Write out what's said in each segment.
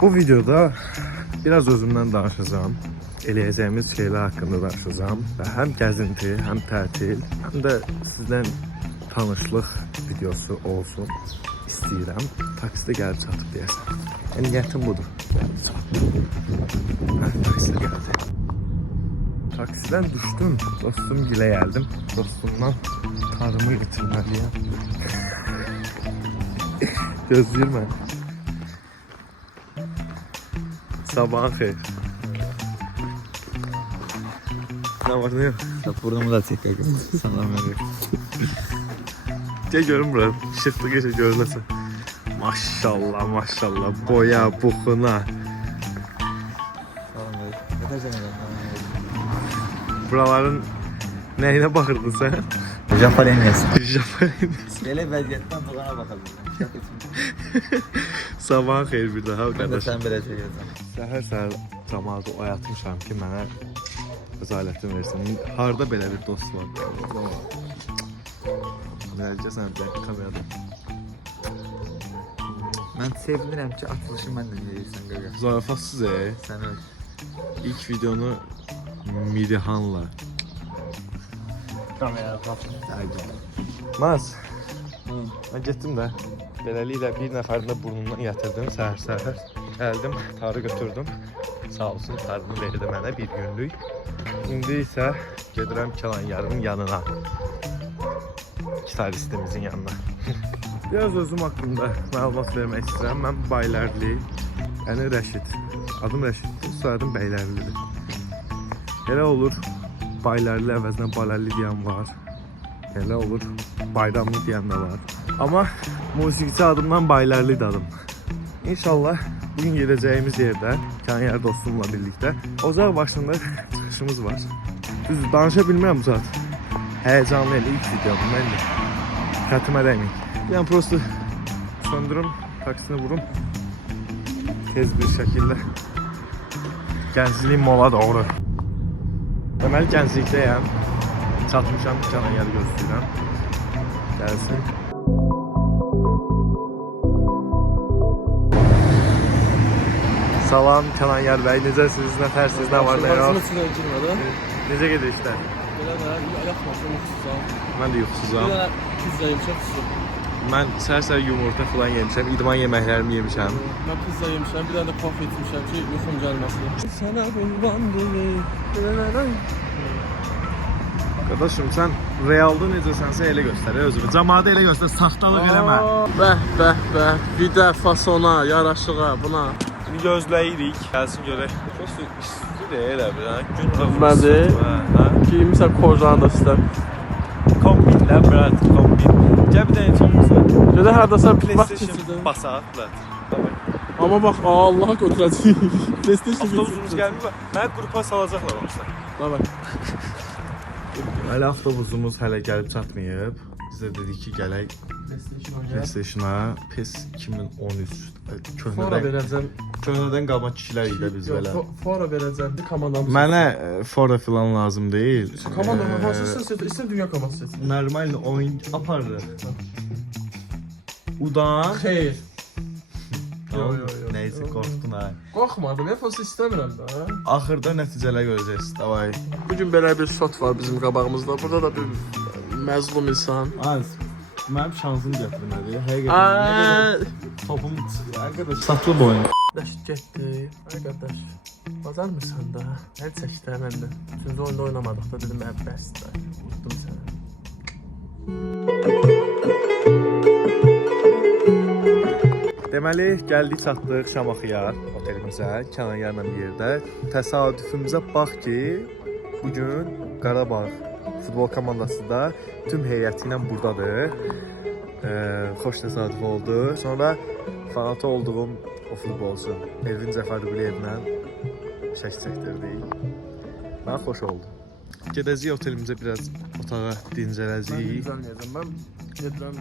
Bu videoda biraz özümden danışacağım. Eləyəcəyimiz şeyler hakkında danışacağım. Hem gəzinti, hem tətil, hem de sizden tanışlıq videosu olsun istəyirəm. Taksidə gəlib çatıb deyəsən. Yəni niyyətim budur. Gəlib çatıb. Taksidə gəldi. Taksiden düştüm. Dostum gilə gəldim. Dostumdan karımı getirməliyəm. Gözləyir mən. Sabahın xeyir. Ne var ne yok? Burnumu da çek kanka. Salam veriyorum. Gel görün bura. Şıklı gece görünesin. Maşallah maşallah. Boya, buxuna. Salam veriyorum. Yapacağım ben. Buraların neyine bakırdın sen? Japonenyası. Japon. Böyle vəziyyətdən doğana bakalım. Sabahın xeyir bir daha Ben de arkadaş. sen belə çəkəcəm. Səhər cəmaatı oyatmışam ki mənə rəzalətin versin. Harda belə bir dost var? Verəcə sən bir kamerada. Mən sevinirəm ki, açılışı məndən deyirsən qaqa. Zarafatsız Sən öl. İlk videonu Mirihan'la. Kameraya tapın. Maz. Ben getdim də. Beləliklə bir nəfərini də burnundan yatırdım səhər. Gəldim, tarı götürdüm. Sağ olsun tarını verdi mənə bir günlük. İndi isə gedirəm Kəlanyarın yanına. Gitaristimizin yanına. Biraz özüm haqqında məlumat vermək istəyirəm. Mən Baylərli, yəni Rəşid. Adım Rəşiddir, soyadım Bəylərlidir. Elə olur, Baylərli əvəzinə Balərli deyən var. Elə olur, Bayramlı deyən də var. Amma musiqiçi adımdan Baylərli adım. İnşallah bugün gedəcəyimiz yerdə Kəlanyar dostumla birlikdə ocaq başında çıxışımız var. Düz danışa bilmirəm bu saat. Həyecanlıyım, ilk videom məndir. Xətimə dəyməyim. Yəni prosto söndürüm, taksini vurum. Tez bir şəkildə gənclik mola doğru. Deməli gənclikdəyəm. Çatmışam, Kəlanyarı gözləyirəm. Gəlsin. Salam Kəlanyar bəy, necəsiniz, nə tərsiz, nə var, nə yox? Necə gedir işlər? Mən də yuxusuzam. Pizza yemişəm, Mən səhər yumurta falan yemişəm, idman yeməklərimi yemişəm. mən pizza yemişəm, bir dənə də kafe içmişəm ki, yuxum gəlməsin. Sənə qurbandır. Qardaşım, sən realda necəsənsə elə göstər, özünü. Cəmaatı elə göstər, saxtalıq eləmə. Bəh, bir də fasona, yaraşığa, buna. İndi gözləyirik, gəlsin görək. Prosto istidir elə bir, gün Bəli. Giymişəm kojanı da istəm. Kombinlə, brat, kombin. Gəl bir dənə çəkmişsən. Gədə hardasa vaxt PlayStation keçirdim. basaq, brat. Amma bax, Allah'a götürəcəyik. PlayStation Avtobusumuz gəlmir, mənə qrupa salacaqlar olmuşlar. Davay. Hələ avtobusumuz hələ gəlib çatmayıb. Biz də dedik ki, gələk PlayStation-a PES 2013 Fora verəcəm. köhnədən qalma kişilər idi biz belə. Fora verəcəm, bir komandamız. Mənə fora filan lazım deyil. Komandamı hansısa istəyirsən dünya komandası seçin. Normal oyun aparır. Udan. Xeyr. Tamam, Yo. neyse qorxdun ha. Qorxmadım, fos istəmirəm də. Axırda nəticələr görəcəksiniz. Davay. Bugün belə bir shot var bizim qabağımızda. Burada da bir məzlum insan. Az. Mənim şansım gətirmədi. Həqiqətən. Topum arkadaş satlı boyun. Qardaş getdi. Ay qardaş. Bazar mısın da? Hər çəkdə mən də. Üçüncü oyunda oynamadıq da dedim bəsdir. Unutdum səni. Deməli, gəldik çatdıq Şamaxıya otelimizə, Kəlanyarla bir yerdə. Təsadüfümüzə bax ki, bugün Qarabağ futbol komandası da tüm heyəti ilə buradadır. Xoş təsadüf oldu. Sonra fanatı olduğum o futbolçu Elvin Cəfərquliyevlə şək çəkdirdik. Mənə xoş oldu. Gedəcəyik otelimizə biraz otağa dincələcəyik. Mən gedirəm.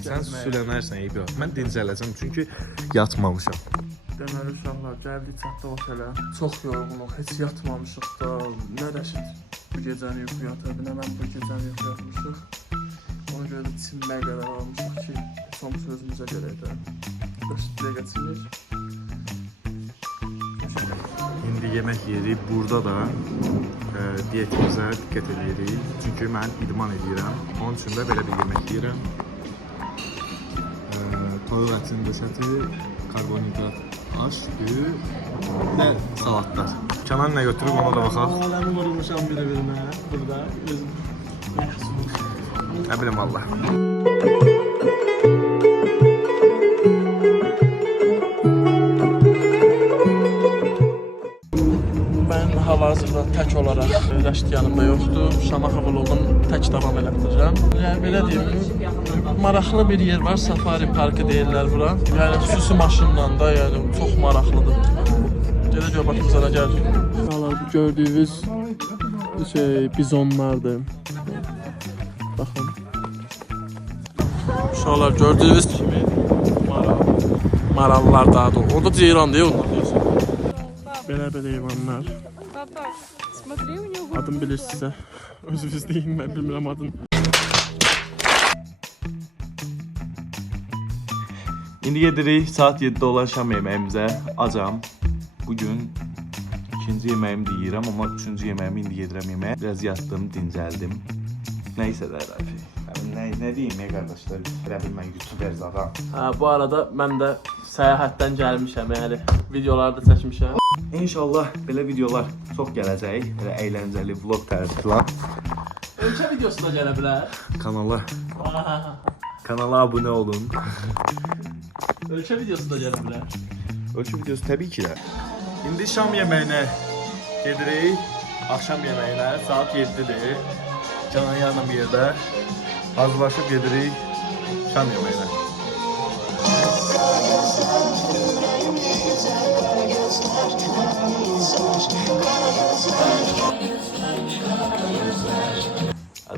Sən sülənərsən, eybi yox. Mən dincələcəm çünki yatmamışam. Deməli uşaqlar, gəldik çatdıq otelə. Çox yorğunuq, heç yatmamışıq da. Nə Rəşid bu gecəni yuxu yatırdı, nə mən bu gecəni yuxu yatmışıq. Ona görə də çinməyə qərar almışıq ki, son sözümüzə görə də. 4 dəqiqə çinir. İndi yemək yeyirik. Burada da diyetimizə diqqət edirik. Çünki mən idman edirəm. Onun üçün də belə bir yemək yeyirəm. Toyuq ətinin döşəti, karbonhidrat, aş, düyü və salatlar. Kənan nə götürüb ona da baxaq. Aləmi vurmuşam bir-birinə burada. Nə bilim Allah. Mən hal-hazırda tək olaraq Rəşid yanımda yoxdur. Şamaxı vlogun tək davam elətdirəcəm. Yəni belə deyim, maraqlı bir yer var, Safari parkı deyirlər bura. Yəni xüsusi maşınla da, yəni çox maraqlıdır. Gələ gör baxım sana gəl. Sağlar, bu gördüyünüz bizonlardır. Baxın. Uşaqlar gördüyünüz kimi marallar daha da. Orada ceyran deyə onlar deyirsən. Belə heyvanlar. Papa, смотри, у него... Adım bilirsinizsə. Özünüz deyin, mən bilmirəm adını. İndi gedirik saat 7'də olan şam yeməyimizə. Acam. Bugün ikinci yeməyimi deyirəm, amma üçüncü yeməyimi indi yedirəm yeməyə. Biraz yatdım, dincəldim. Nəysə də Rafi. Ne diyeyim ya qardaşlar? Elə bil mən YouTuber zaten. Bu arada mən də səyahətdən gəlmişəm, yəni videolarda çəkmişəm. İnşallah belə videolar çox gələcək. Elə əyləncəli vlog tərzi falan. Ölkə videosu da gələ bilər. Kanala abunə olun. Ölkə videosu da gələ bilər. Ölçü videosu təbii ki də. İndi şam yeməyinə gedirik. Axşam yeməyinə saat 7-dir. Canan yanım bir yerdə. Hazırlaşıb gedirik şam yeməyinə.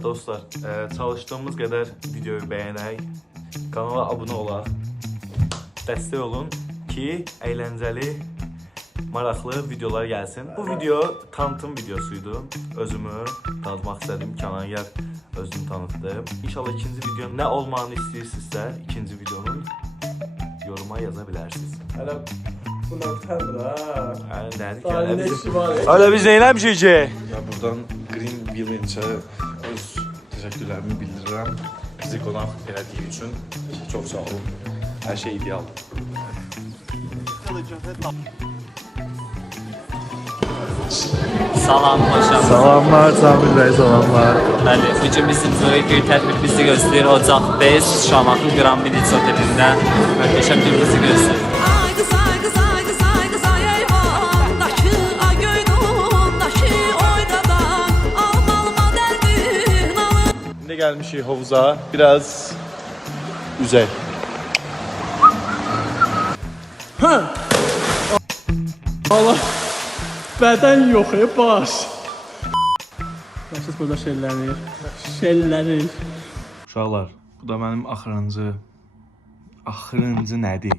Dostlar, çalışdığımız qədər videoyu bəyənək, kanala abunə olaq, dəstək olun ki, əyləncəli, maraqlı videolar gəlsin. Bu video tanıtım videosuydu. Özümü tanıtmaq istədim, Kənan Yar özünü tanıtdı. İnşallah ikinci videonun nə olmağını istəyirsinizsə, ikinci videonun yoruma yaza bilərsiniz. Hələ bundan təmir ha. Nədir ki? Sahilində işi var. Öyle biz neyləmişik ki? Ya buradan Green Village'e öz təşəkkürlərimi bildirirəm. Bizi qonaq elədiyi üçün çox sağ olun. Hər şey ideal. Salam, hoşam. Salamlar Samir bəy, salamlar. Bəli, bugün bizim böyük bir tədbir bizi gözləyir. Ocaq 5 Şamaxı Grand Village otelində möhtəşəm bir bizi gözləyir. Ay kız ay kız ay kız ay kız ay eyvandaki ay göynundaki oynadan alma derdin alın. Şimdi gelmişik havuza. Biraz üzey. Allah. Bədən yox, baş. Başız burada şellənir. Şellənir. Uşaqlar, bu da mənim axırıncı nədir?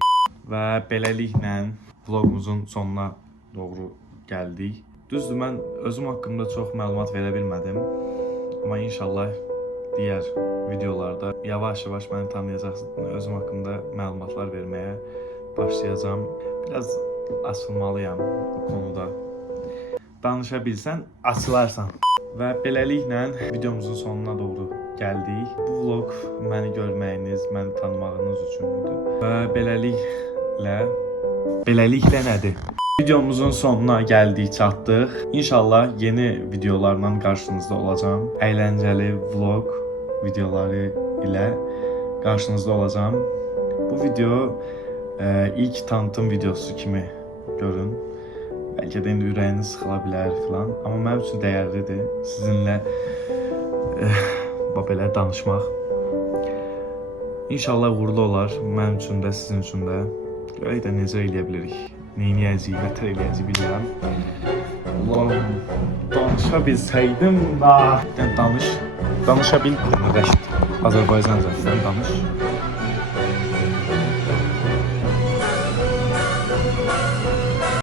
Və beləliklə vlogumuzun sonuna doğru gəldik. Düzdür, mən özüm haqqımda çox məlumat verə bilmədim. Amma inşallah digər videolarda yavaş-yavaş məni tanıyacaqsınız. Özüm haqqımda məlumatlar verməyə başlayacağam. Biraz açılmalıyam bu konuda. Danışa bilsən, açılarsan. Və beləliklə videomuzun sonuna doğru gəldik. Bu vlog məni görməyiniz, məni tanımağınız üçün idi. Və beləliklə nədir? Videomuzun sonuna gəldik, çatdıq. İnşallah yeni videolarla qarşınızda olacağam. Əyləncəli vlog videoları ilə qarşınızda olacağam. Bu video ilk tanıtım videosu kimi görün. Bəlkə də indi ürəyiniz sıxıla bilər filan, amma mənim üçün dəyərlidir sizinlə belə danışmaq. İnşallah uğurlu olar, mənim üçün də, sizin üçün də. Görək də necə eləyə bilirik, neyniyəcəyik, nətər eləyəcəyik bilmirəm. Allahım, danışa bilsəydim, danışa bil. Rəşid, Azərbaycan zəfərdən danış.